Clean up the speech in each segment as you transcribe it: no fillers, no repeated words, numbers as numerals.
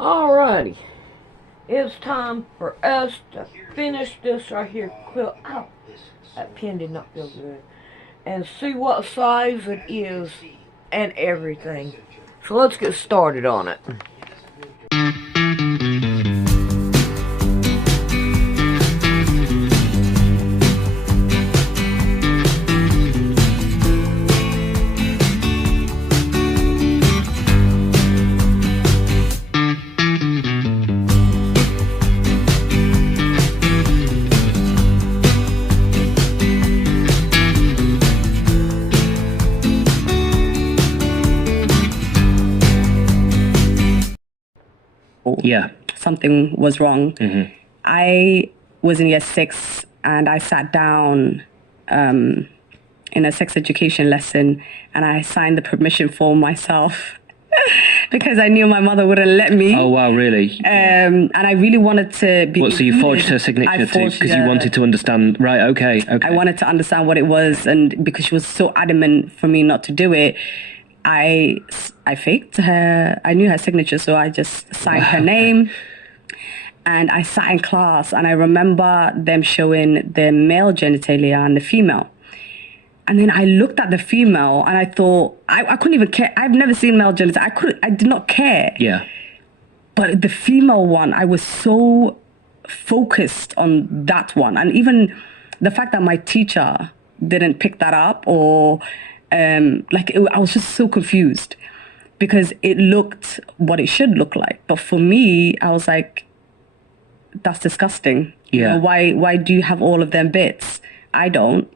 Alrighty, it's time for us to finish this right here quilt. Ow, that pen did not feel good. And see what size it is and everything. So let's get started on it. Yeah. Something was wrong. Mm-hmm. I was in year 6 and I sat down in a sex education lesson and I signed the permission form myself because I knew my mother wouldn't let me. Oh, wow, really? And I really wanted to be What, so you forged her signature because you wanted to understand, right, okay. I wanted to understand what it was, and because she was so adamant for me not to do it, I faked her. I knew her signature, so I just signed her name. And I sat in class, and I remember them showing the male genitalia and the female. And then I looked at the female, and I thought, I couldn't even care. I've never seen male genitalia. I did not care. Yeah. But the female one, I was so focused on that one. And even the fact that my teacher didn't pick that up, or I was just so confused because it looked what it should look like. But for me, I was like, that's disgusting. Yeah. You know, why do you have all of them bits? I don't.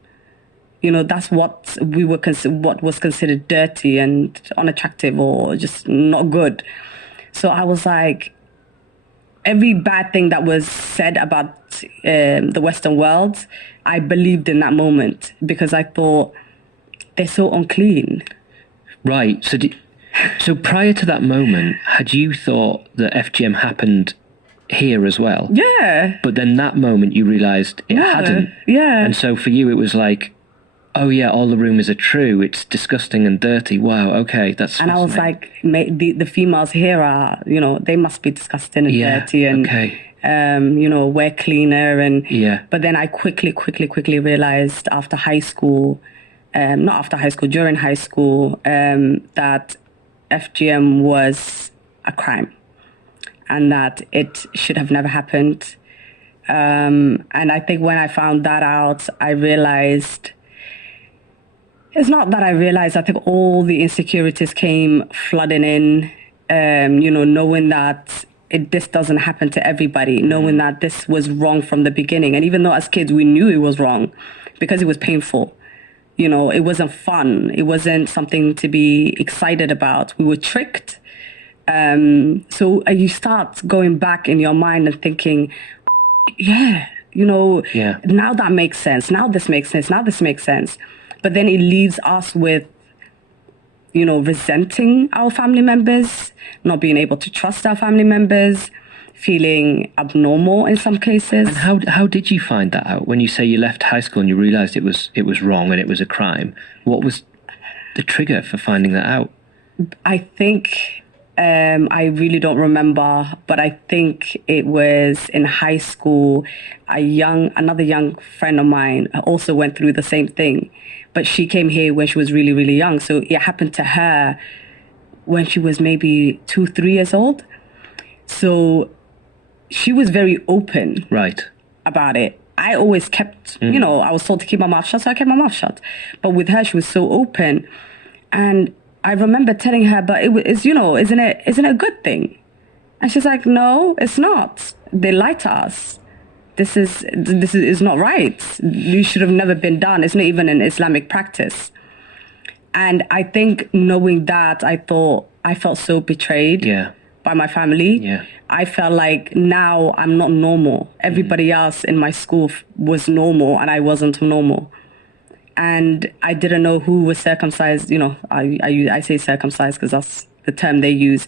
You know, that's what what was considered dirty and unattractive or just not good. So I was like, every bad thing that was said about the Western world, I believed in that moment because I thought, they're so unclean. Right. So prior to that moment, had you thought that FGM happened here as well? Yeah. But then that moment you realised it hadn't. Yeah. And so for you it was like, oh yeah, all the rumours are true. It's disgusting and dirty. Wow, okay, that's And I was like, the females here are, you know, they must be disgusting and dirty and, you know, we're cleaner. And But then I quickly realised after high school, not after high school, during high school, that FGM was a crime and that it should have never happened. And I think when I found that out, I realized, it's not that I realized, I think all the insecurities came flooding in, you know, knowing that this doesn't happen to everybody, knowing that this was wrong from the beginning. And even though as kids we knew it was wrong because it was painful. You know, it wasn't fun. It wasn't something to be excited about. We were tricked. So you start going back in your mind and thinking, yeah, you know, now that makes sense. Now this makes sense. Now this makes sense. But then it leaves us with, you know, resenting our family members, not being able to trust our family members, feeling abnormal in some cases. And how did you find that out? When you say you left high school and you realised it was wrong and it was a crime, what was the trigger for finding that out? I think, I really don't remember, but I think it was in high school. Another young friend of mine also went through the same thing, but she came here when she was really, really young. So it happened to her when she was maybe 2-3 years old. So she was very open about it. I always kept, you know, I was told to keep my mouth shut, so I kept my mouth shut. But with her, she was so open. And I remember telling her, but it's, you know, isn't it a good thing? And she's like, no, it's not. They lie to us. This is not right. You should have never been done. It's not even an Islamic practice. And I think knowing that, I felt so betrayed by my family. Yeah. I felt like now I'm not normal. Everybody else in my school was normal and I wasn't normal. And I didn't know who was circumcised. You know, I say circumcised because that's the term they use.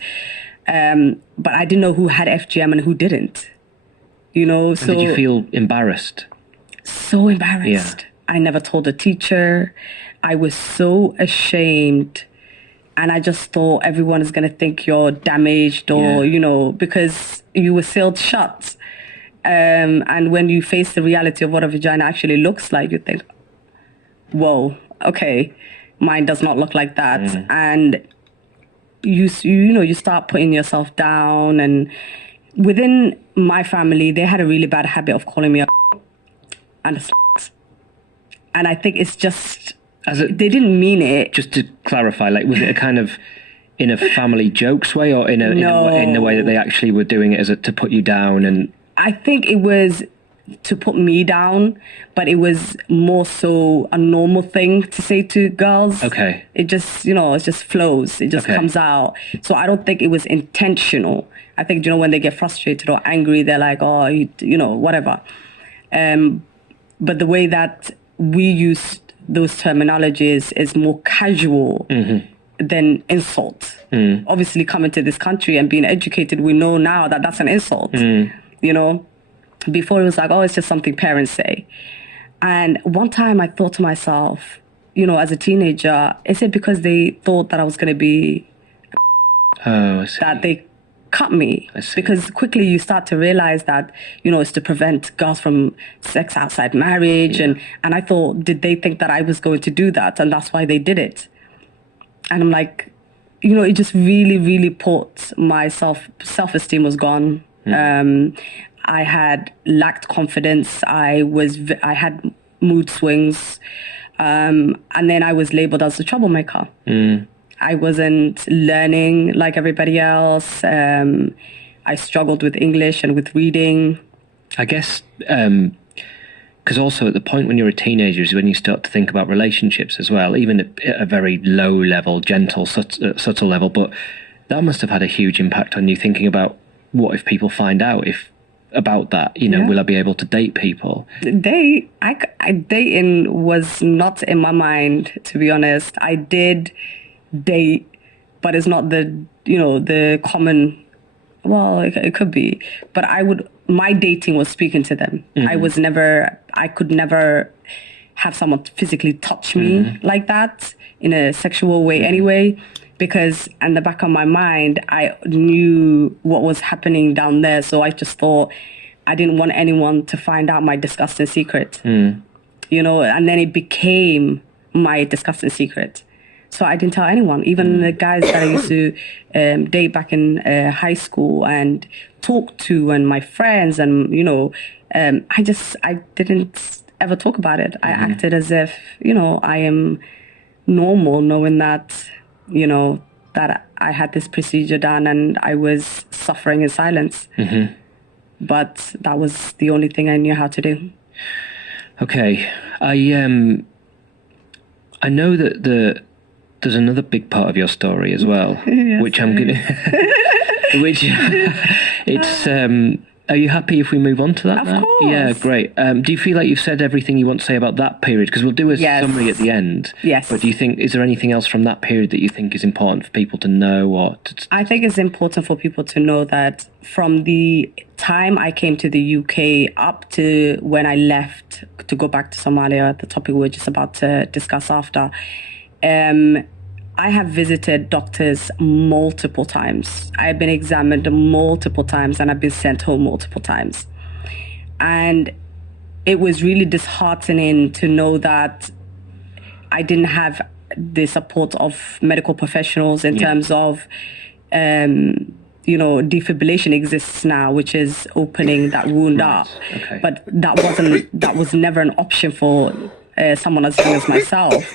But I didn't know who had FGM and who didn't. You know, so... And did you feel embarrassed? So embarrassed. I never told a teacher. I was so ashamed And I just thought everyone is going to think you're damaged or, you know, because you were sealed shut. And when you face the reality of what a vagina actually looks like, you think, whoa, okay, mine does not look like that. And you know, you start putting yourself down. And within my family, they had a really bad habit of calling me a and a slut. And I think it's just, they didn't mean it. Just to clarify, like, was it a kind of in a family jokes way, or in the way that they actually were doing it to put you down? And I think it was to put me down, but it was more so a normal thing to say to girls. Okay. It just, you know, it just flows. It just comes out. So I don't think it was intentional. I think, you know, when they get frustrated or angry, they're like, oh, you know, whatever. But the way that we use those terminologies is more casual than insult. Obviously, coming to this country and being educated, we know now that that's an insult. You know, before it was like, oh, it's just something parents say. And one time I thought to myself, you know, as a teenager, is it because they thought that I was going to be, that they cut me? Because quickly you start to realize that, you know, it's to prevent girls from sex outside marriage. And I thought, did they think that I was going to do that? And that's why they did it. And I'm like, you know, it just really, really put my self-esteem was gone. I had lacked confidence. I had mood swings. And then I was labeled as a troublemaker. I wasn't learning like everybody else. I struggled with English and with reading. I guess, because also at the point when you're a teenager is when you start to think about relationships as well, even at a very low level, gentle, subtle level. But that must have had a huge impact on you, thinking about, what if people find out about that? You know, will I be able to date people? Dating was not in my mind, to be honest. I did date, but it's not the common. Well, it could be, but my dating was speaking to them. I could never have someone physically touch me like that in a sexual way anyway. Because in the back of my mind, I knew what was happening down there. So I just thought I didn't want anyone to find out my disgusting secret. You know, and then it became my disgusting secret. So I didn't tell anyone, even the guys that I used to date back in high school and talk to, and my friends, and, you know, I didn't ever talk about it. I acted as if, you know, I am normal, knowing that, you know, that I had this procedure done and I was suffering in silence. But that was the only thing I knew how to do. Okay. I know that there's another big part of your story as well, yes, which I'm gonna it's are you happy if we move on to that now? Of course. Yeah, great. Do you feel like you've said everything you want to say about that period? Because we'll do a summary at the end. Yes. But is there anything else from that period that you think is important for people to know? I think it's important for people to know that from the time I came to the UK up to when I left to go back to Somalia, the topic we're just about to discuss after, I have visited doctors multiple times. I've been examined multiple times, and I've been sent home multiple times. And it was really disheartening to know that I didn't have the support of medical professionals in terms of, you know, defibrillation exists now, which is opening that wound up. Okay. But that was never an option for someone as young as myself.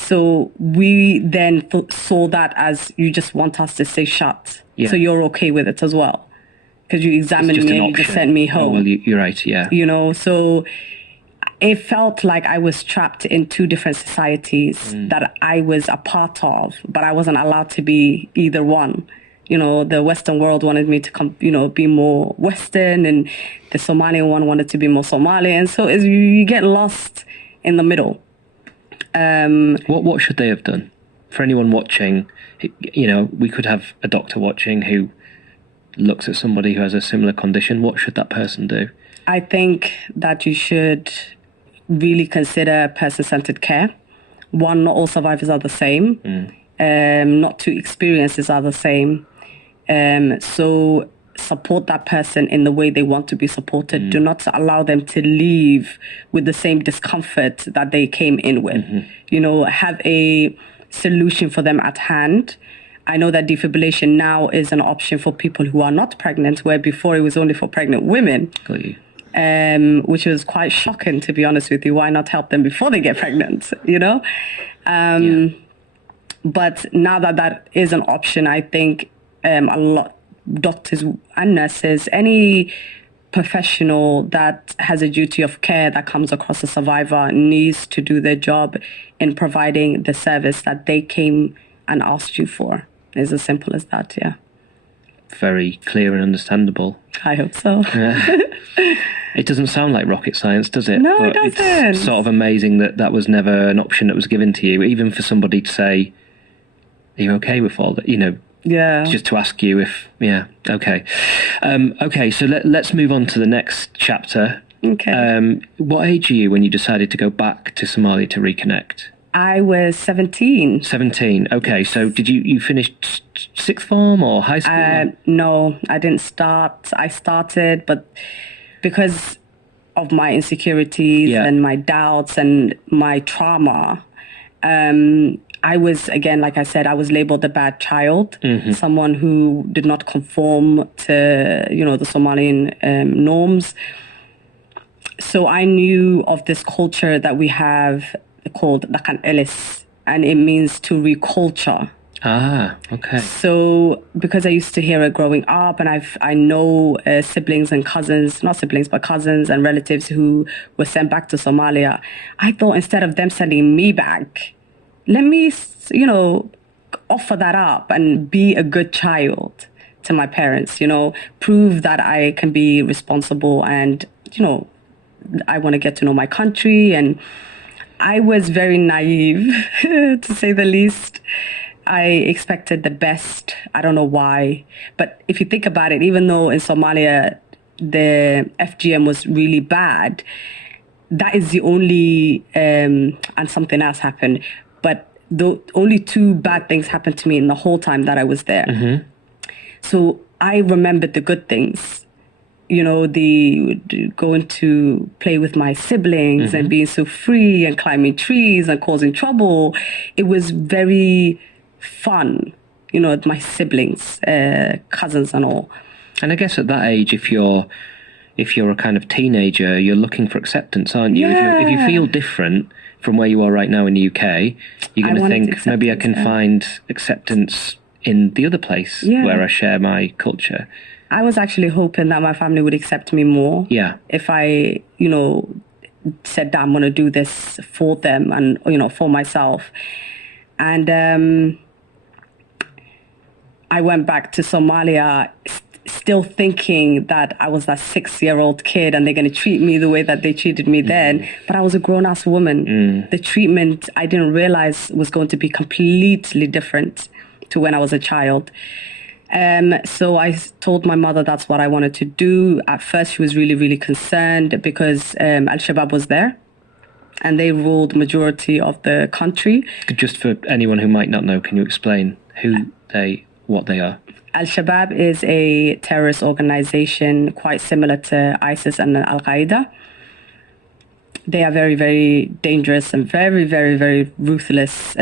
So we then saw that as, you just want us to stay shut. So you're okay with it as well. Because you examined me and you just sent me home. Oh, well, you're right, yeah. You know, so it felt like I was trapped in two different societies that I was a part of, but I wasn't allowed to be either one. You know, the Western world wanted me to be more Western, and the Somalian one wanted to be more Somalian. So you get lost in the middle. What should they have done? For anyone watching, you know, we could have a doctor watching who looks at somebody who has a similar condition. What should that person do? I think that you should really consider person-centered care. One, not all survivors are the same. Not two experiences are the same. So support that person in the way they want to be supported. Do not allow them to leave with the same discomfort that they came in with. Have a solution for them at hand. I know that defibrillation now is an option for people who are not pregnant, where before it was only for pregnant women. Got you. Which was quite shocking, to be honest with you. Why not help them before they get pregnant, But now that is an option, I think a lot doctors and nurses, any professional that has a duty of care that comes across a survivor needs to do their job in providing the service that they came and asked you for. It's as simple as that, yeah. Very clear and understandable. I hope so. It doesn't sound like rocket science, does it? No, it doesn't. It's sort of amazing that was never an option that was given to you, even for somebody to say, are you okay with all that? Yeah. Just to ask you if, okay. Okay, so let's move on to the next chapter. Okay. What age are you when you decided to go back to Somalia to reconnect? I was 17. 17, okay. So did you finish sixth form or high school? No, I didn't start. I started, but because of my insecurities and my doubts and my trauma, I was, again, like I said, I was labeled a bad child, someone who did not conform to, the Somalian norms. So I knew of this culture that we have called Dhaqan Elis, and it means to reculture. Ah, okay. So because I used to hear it growing up, and I know siblings and cousins, not siblings, but cousins and relatives who were sent back to Somalia, I thought instead of them sending me back, let me, offer that up and be a good child to my parents, prove that I can be responsible and, I want to get to know my country. And I was very naive, to say the least. I expected the best. I don't know why. But if you think about it, even though in Somalia, the FGM was really bad, that is the only, and something else happened. But the only two bad things happened to me in the whole time that I was there. So I remembered the good things. The going to play with my siblings and being so free and climbing trees and causing trouble. It was very fun, my siblings, cousins and all. And I guess at that age, if you're a kind of teenager, you're looking for acceptance, aren't you? Yeah. If you feel different from where you are right now in the UK, you're going to think, maybe I can find acceptance in the other place where I share my culture. I was actually hoping that my family would accept me more. Yeah. If I, said that I'm going to do this for them and, for myself. And I went back to Somalia still thinking that I was that 6-year-old kid and they're going to treat me the way that they treated me then. But I was a grown-ass woman. The treatment I didn't realize was going to be completely different to when I was a child. So I told my mother that's what I wanted to do. At first, she was really, really concerned because Al-Shabaab was there and they ruled majority of the country. Just for anyone who might not know, can you explain what they are? Al-Shabaab is a terrorist organization quite similar to ISIS and Al-Qaeda. They are very, very dangerous and very, very, very ruthless.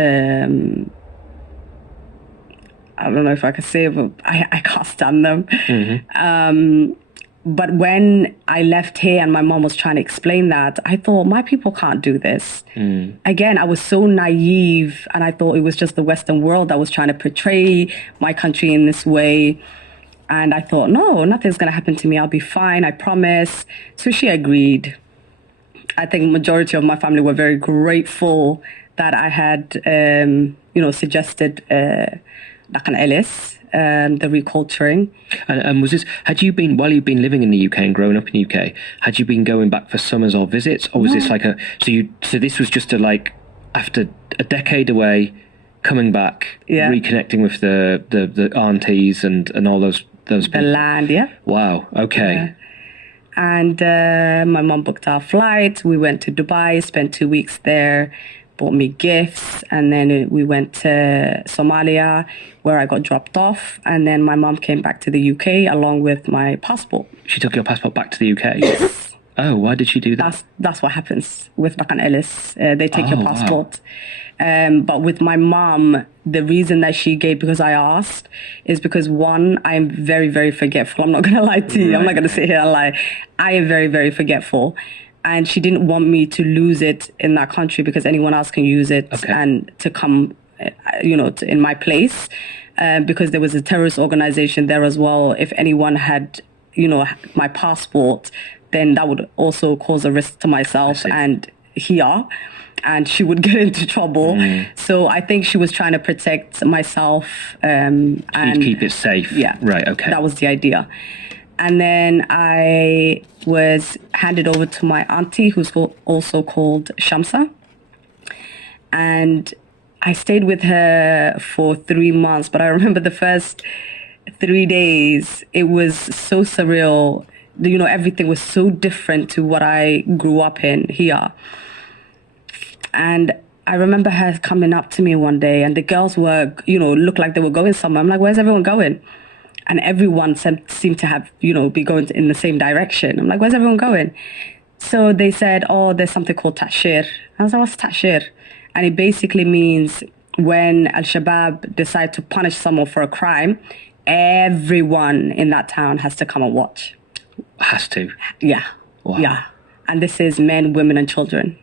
I don't know if I can say it, but I can't stand them. But when I left here and my mom was trying to explain that, I thought, my people can't do this. Again, I was so naive and I thought it was just the Western world that was trying to portray my country in this way. And I thought, no, nothing's going to happen to me. I'll be fine, I promise. So she agreed. I think majority of my family were very grateful that I had, suggested Dhaqan Elis, the reculturing. And was this, while you've been living in the UK and growing up in the UK, had you been going back for summers or visits? Or was this like so this was just after a decade away, coming back, reconnecting with the aunties and all those people? The land, yeah. Wow, okay. Yeah. And my mom booked our flight. We went to Dubai, spent 2 weeks there. bought me gifts, and then we went to Somalia, where I got dropped off, and then my mom came back to the UK along with my passport. She took your passport back to the UK? Yes. Oh, why did she do that? That's what happens with Dhaqan Ellis. They take your passport. Wow. But with my mom, the reason that she gave, because I asked, is because one, I am very, very forgetful. I'm not going to lie to you. Right. I'm not going to sit here and lie. I am very, very forgetful. And she didn't want me to lose it in that country because anyone else can use it and to come, in my place. Because there was a terrorist organization there as well. If anyone had, my passport, then that would also cause a risk to myself and here, and she would get into trouble. So I think she was trying to protect myself. And keep it safe. Yeah. Right, okay. That was the idea. And then I was handed over to my auntie, who's also called Shamsa. And I stayed with her for 3 months, but I remember the first 3 days, it was so surreal. Everything was so different to what I grew up in here. And I remember her coming up to me one day, and the girls were, looked like they were going somewhere. I'm like, where's everyone going? And everyone seemed to have, be going in the same direction. I'm like, where's everyone going? So they said, oh, there's something called Ta'shir. I was like, what's Ta'shir? And it basically means when Al-Shabaab decide to punish someone for a crime, everyone in that town has to come and watch. Has to? Yeah. Wow. Yeah. And this is men, women, and children.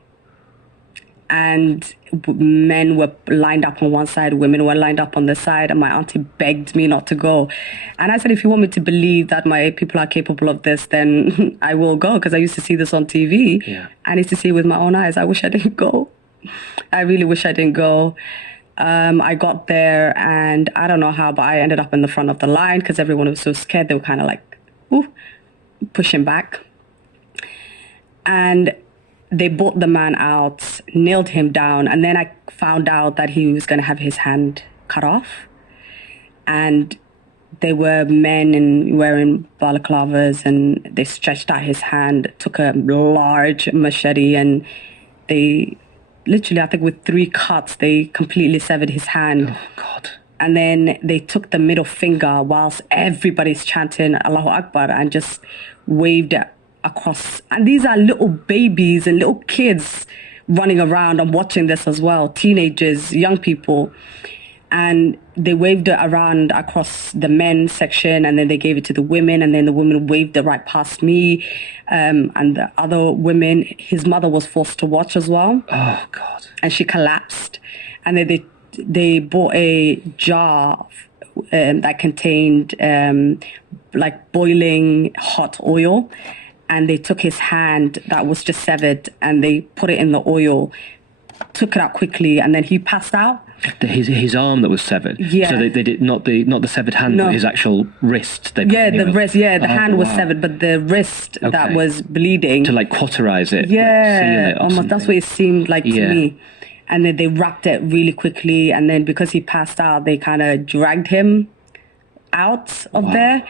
And men were lined up on one side, women were lined up on the side, and my auntie begged me not to go. And I said, if you want me to believe that my people are capable of this, then I will go, because I used to see this on TV. Yeah. I need to see it with my own eyes. I wish I didn't go. I really wish I didn't go. I got there, and I don't know how, but I ended up in the front of the line because everyone was so scared. They were kind of like, ooh, pushing back. And they brought the man out, nailed him down, and then I found out that he was going to have his hand cut off. And there were men wearing balaclavas, and they stretched out his hand, took a large machete, and they literally, I think with 3 cuts, they completely severed his hand. Oh, God. And then they took the middle finger whilst everybody's chanting Allahu Akbar and just waved it across. And these are little babies and little kids running around and watching this as well, teenagers, young people. And they waved it around across the men's section, and then they gave it to the women, and then the women waved it right past me. And the other women, his mother was forced to watch as well. Oh, God. And she collapsed. And then they bought a jar that contained like boiling hot oil. And they took his hand that was just severed, and they put it in the oil, took it out quickly, and then he passed out. His arm that was severed. Yeah. So they did not the severed hand, but his actual wrist. The wrist. Yeah, the hand was severed, but the wrist that was bleeding. To like cauterize it. Yeah, like almost. That's what it seemed like to me. And then they wrapped it really quickly, and then because he passed out, they kind of dragged him out of there.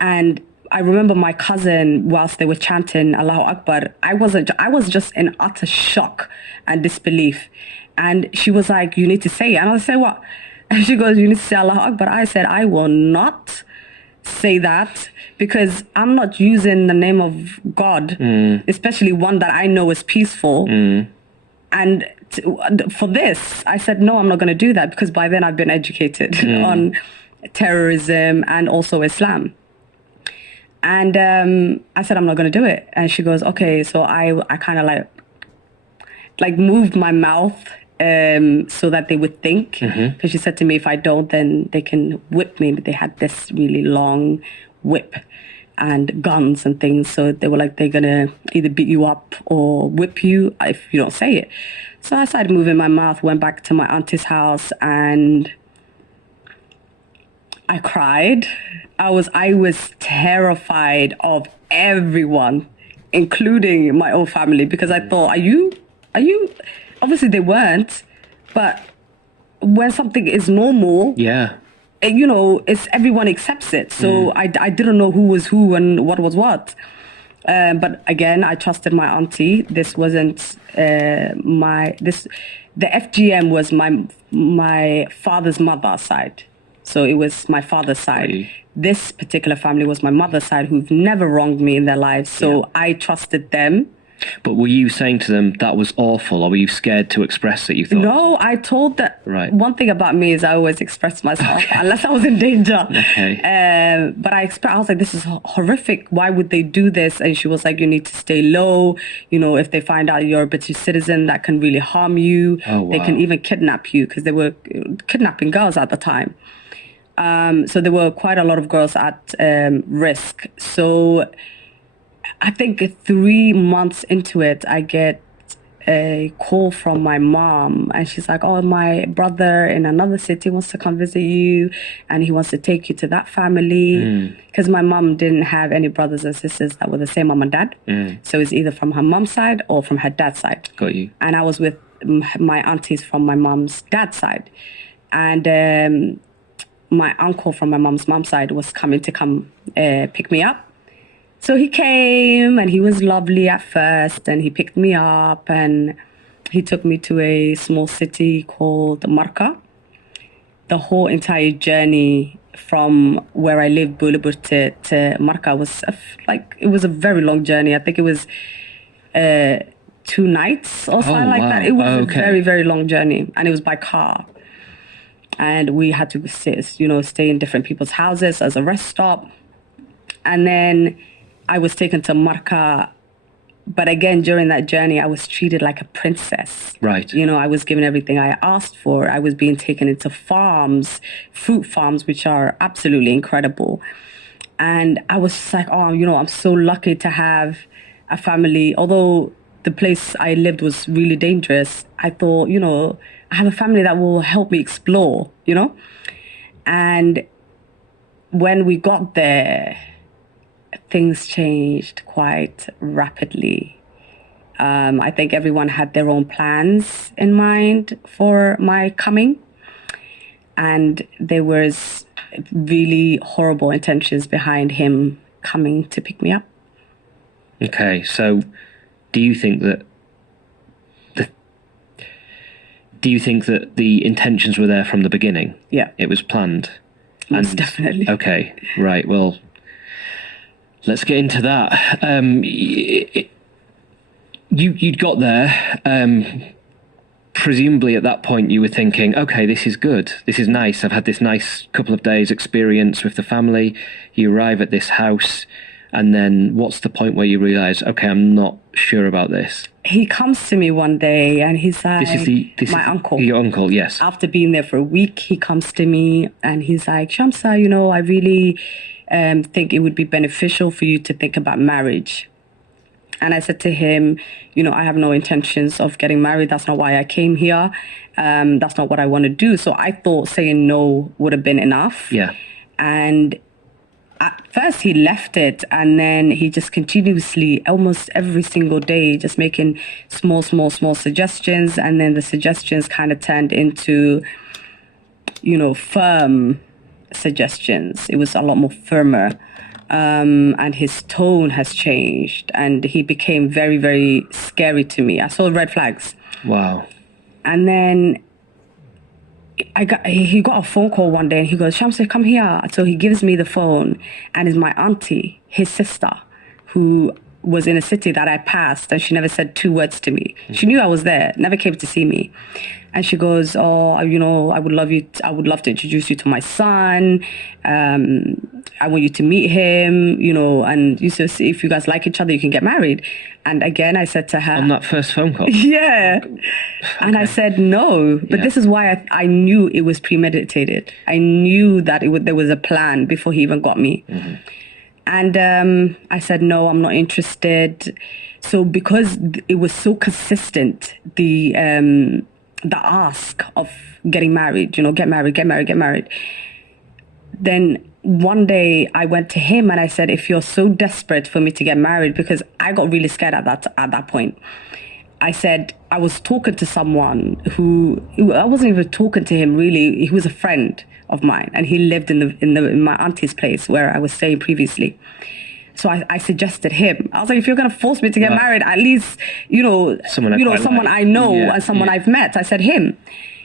And I remember my cousin, whilst they were chanting Allahu Akbar, I was just in utter shock and disbelief. And she was like, you need to say it. And I said, what? And she goes, you need to say Allahu Akbar. I said, I will not say that, because I'm not using the name of God, especially one that I know is peaceful. And for this, I said, no, I'm not going to do that, because by then I've been educated on terrorism and also Islam. And I said, I'm not going to do it. And she goes, okay. So I kind of like moved my mouth so that they would think. Because she said to me, if I don't, then they can whip me. They had this really long whip and guns and things. So they were like, they're going to either beat you up or whip you if you don't say it. So I started moving my mouth, went back to my auntie's house, and I cried. I was terrified of everyone, including my own family, because I thought, are you? Obviously they weren't, but when something is normal, it's everyone accepts it. So I didn't know who was who and what was what. But again, I trusted my auntie. This wasn't the FGM was my father's mother's side. So it was my father's side. Right. This particular family was my mother's side, who've never wronged me in their lives. So I trusted them. But were you saying to them that was awful, or were you scared to express that you thought? No, I told that. Right. One thing about me is I always express myself, unless I was in danger. Okay. But I was like, this is horrific. Why would they do this? And she was like, you need to stay low. You know, if they find out you're a British citizen, that can really harm you. Oh, wow. They can even kidnap you, because they were kidnapping girls at the time. So there were quite a lot of girls at risk. So I think 3 months into it, I get a call from my mom, and she's like, oh, my brother in another city wants to come visit you, and he wants to take you to that family. Because my mom didn't have any brothers and sisters that were the same mom and dad. So it's either from her mom's side or from her dad's side. Got you. And I was with my aunties from my mom's dad's side. And my uncle from my mom's side was coming to pick me up. So he came, and he was lovely at first, and he picked me up, and he took me to a small city called Marca. The whole entire journey from where I lived, Bulabur, to Marca was it was a very long journey. I think it was 2 nights or something like that. It was a very, very long journey, and it was by car. And we had to stay in different people's houses as a rest stop. And then I was taken to Marca. But again, during that journey, I was treated like a princess. Right. You know, I was given everything I asked for. I was being taken into farms, fruit farms, which are absolutely incredible. And I was just like, oh, I'm so lucky to have a family. Although the place I lived was really dangerous, I thought, I have a family that will help me explore, And when we got there, things changed quite rapidly. I think everyone had their own plans in mind for my coming. And there was really horrible intentions behind him coming to pick me up. Okay, so do you think that the intentions were there from the beginning? Yeah. It was planned? Most definitely. Okay, right, well, let's get into that. You'd got there. Presumably at that point you were thinking, okay, this is good. This is nice. I've had this nice couple of days experience with the family. You arrive at this house, and then what's the point where you realise, okay, I'm not sure about this? He comes to me one day and he's like, my uncle. Your uncle, yes. After being there for a week, he comes to me and he's like, Shamsa, I really think it would be beneficial for you to think about marriage. And I said to him, I have no intentions of getting married. That's not why I came here. That's not what I want to do. So I thought saying no would have been enough. Yeah. And at first he left it, and then he just continuously, almost every single day, just making small suggestions. And then the suggestions kind of turned into, firm suggestions. It was a lot more firmer. And his tone has changed, and he became very, very scary to me. I saw red flags. Wow. And then he got a phone call one day, and he goes, Shamsa, come here. So he gives me the phone, and it's my auntie, his sister, who was in a city that I passed, and she never said 2 words to me. She knew I was there, never came to see me. And she goes, oh, I would love to introduce you to my son. I want you to meet him, and if you guys like each other, you can get married. And again, I said to her... On that first phone call? Yeah. Okay. And I said no. But this is why I knew it was premeditated. I knew that there was a plan before he even got me. Mm-hmm. And I said, no, I'm not interested. So because it was so consistent, the ask of getting married, get married. Then one day I went to him and I said, if you're so desperate for me to get married, because I got really scared at that point. I said, I was talking to someone I wasn't even talking to him really. He was a friend of mine, and he lived in my auntie's place where I was staying previously. So I suggested him. I was like, if you're going to force me to get married, at least, someone I know and someone I've met. I said him.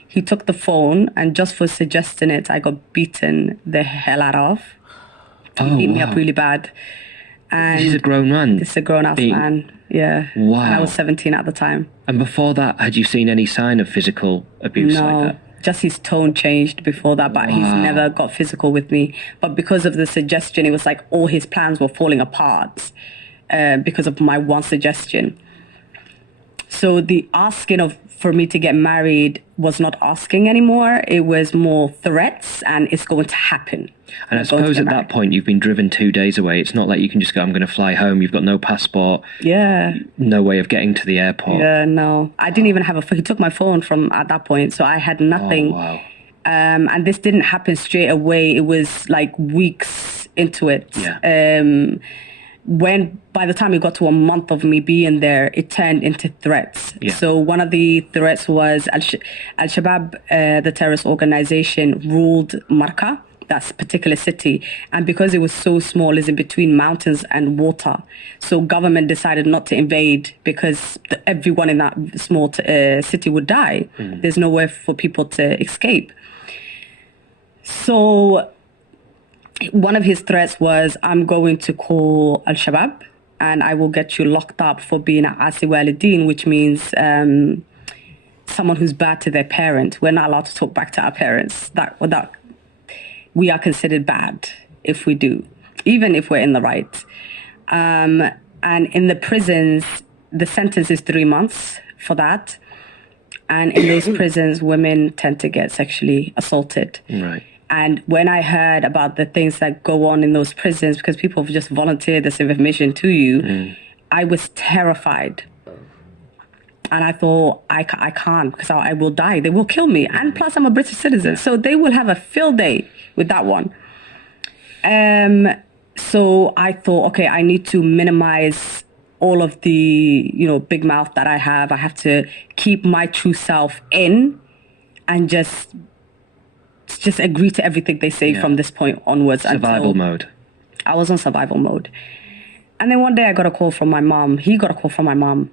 He took the phone, and just for suggesting it, I got beaten the hell out of. He beat me up really bad. And he's a grown man. This is a grown-ass man. Yeah. Wow. And I was 17 at the time. And before that, had you seen any sign of physical abuse like that? Just his tone changed before that, but he's never got physical with me. But because of the suggestion, it was like all his plans were falling apart because of my one suggestion. So the asking for me to get married was not asking anymore. It was more threats, and it's going to happen. And I suppose at that point, you've been driven 2 days away. It's not like you can just go, I'm going to fly home. You've got no passport. Yeah. No way of getting to the airport. Yeah, no. I didn't even have he took my phone from at that point, so I had nothing. Oh, wow. And this didn't happen straight away. It was like weeks into it. Yeah. When by the time it got to a month of me being there, it turned into threats. Yeah. So one of the threats was Al-Shabaab, the terrorist organization, ruled Marka, that particular city. And because it was so small, it's in between mountains and water. So government decided not to invade because everyone in that small city would die. There's nowhere for people to escape. So one of his threats was, I'm going to call Al-Shabaab and I will get you locked up for being an Asi Walideen, which means someone who's bad to their parent. We're not allowed to talk back to our parents. That we are considered bad if we do, even if we're in the right. And in the prisons, the sentence is 3 months for that. And in those prisons, women tend to get sexually assaulted. Right. And when I heard about the things that go on in those prisons, because people have just volunteered this information to you, I was terrified. And I thought, I can't, because I will die. They will kill me. And plus, I'm a British citizen. So they will have a field day with that one. So I thought, okay, I need to minimize all of the, big mouth that I have. I have to keep my true self in and just agree to everything they say from this point onwards. Survival mode. I was on survival mode. And then one day I got a call from my mom. He got a call from my mom.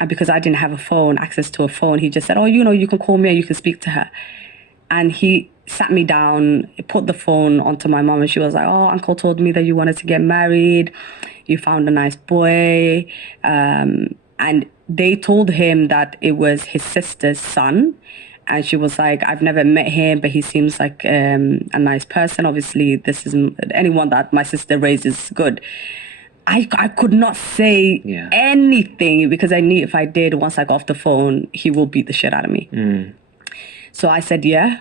And because I didn't have access to a phone, he just said, oh, you can call me and you can speak to her. And he sat me down, put the phone onto my mom, and she was like, oh, uncle told me that you wanted to get married. You found a nice boy. And they told him that it was his sister's son. And she was like, I've never met him, but he seems like a nice person. Obviously, this isn't anyone that my sister raised is good. I could not say anything because I knew if I did, once I got off the phone, he will beat the shit out of me. So I said, yeah.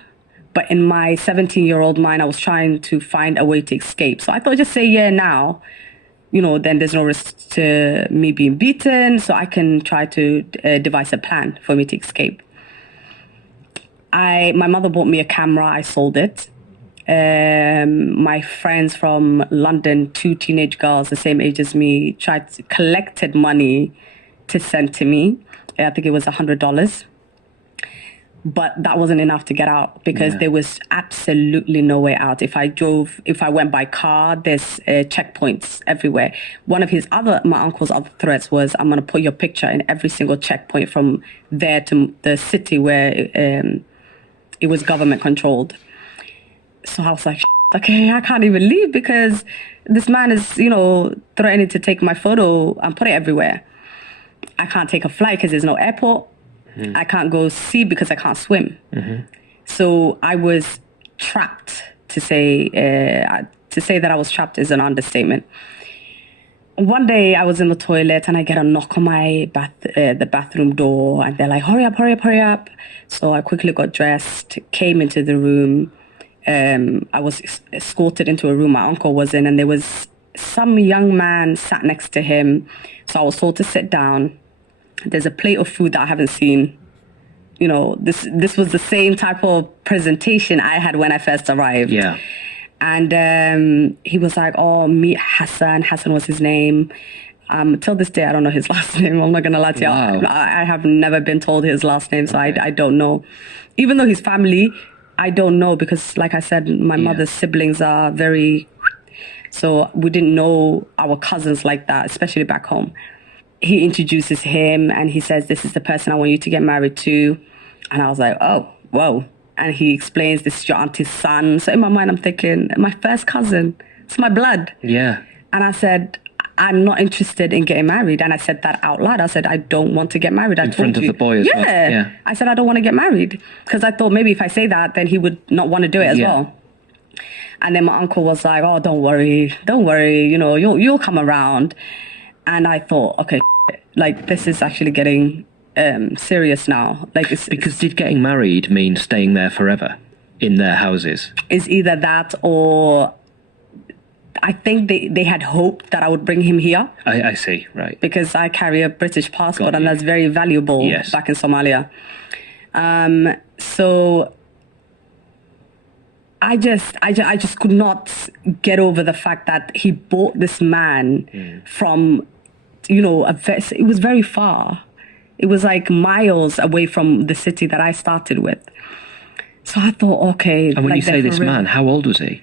But in my 17-year-old mind, I was trying to find a way to escape. So I thought, just say yeah now. Then there's no risk to me being beaten. So I can try to devise a plan for me to escape. My mother bought me a camera. I sold it. My friends from London, 2 teenage girls the same age as me, collected money to send to me. I think it was $100. But that wasn't enough to get out because there was absolutely no way out. If I went by car, there's checkpoints everywhere. One of my uncle's other threats was, I'm going to put your picture in every single checkpoint from there to the city where it was government controlled. So I was like, okay, I can't even leave because this man is, threatening to take my photo and put it everywhere. I can't take a flight because there's no airport. I can't go see because I can't swim. So I was trapped. To say that I was trapped is an understatement. One day I was in the toilet and I get a knock on my the bathroom door, and they're like, hurry up, hurry up, hurry up. So I quickly got dressed, came into the room. I was escorted into a room my uncle was in, and there was some young man sat next to him. So I was told to sit down. There's a plate of food that I haven't seen. This was the same type of presentation I had when I first arrived. Yeah. And he was like, oh, meet Hassan. Hassan was his name. Till this day, I don't know his last name. I'm not going to lie to you. Wow. I have never been told his last name, so I don't know. Even though his family, I don't know because, like I said, my mother's siblings are very... So we didn't know our cousins like that, especially back home. He introduces him and he says, this is the person I want you to get married to. And I was like, oh, whoa. And he explains, this is your auntie's son. So in my mind, I'm thinking, my first cousin, it's my blood. Yeah. And I said, I'm not interested in getting married. And I said that out loud. I said, I don't want to get married. In front of the boy as well. Yeah. I said, I don't want to get married. Because I thought maybe if I say that, then he would not want to do it as well. And then my uncle was like, oh, don't worry, you know, you'll come around. And I thought, okay, like this is actually getting serious now. Like because did getting married mean staying there forever in their houses? Is either that or I think they had hoped that I would bring him here. I see, right. Because I carry a British passport and that's very valuable back in Somalia. So I just could not get over the fact that he bought this man from, you know, it was very far. It was like miles away from the city that I started with. So I thought, okay. And when you say this man, how old was he?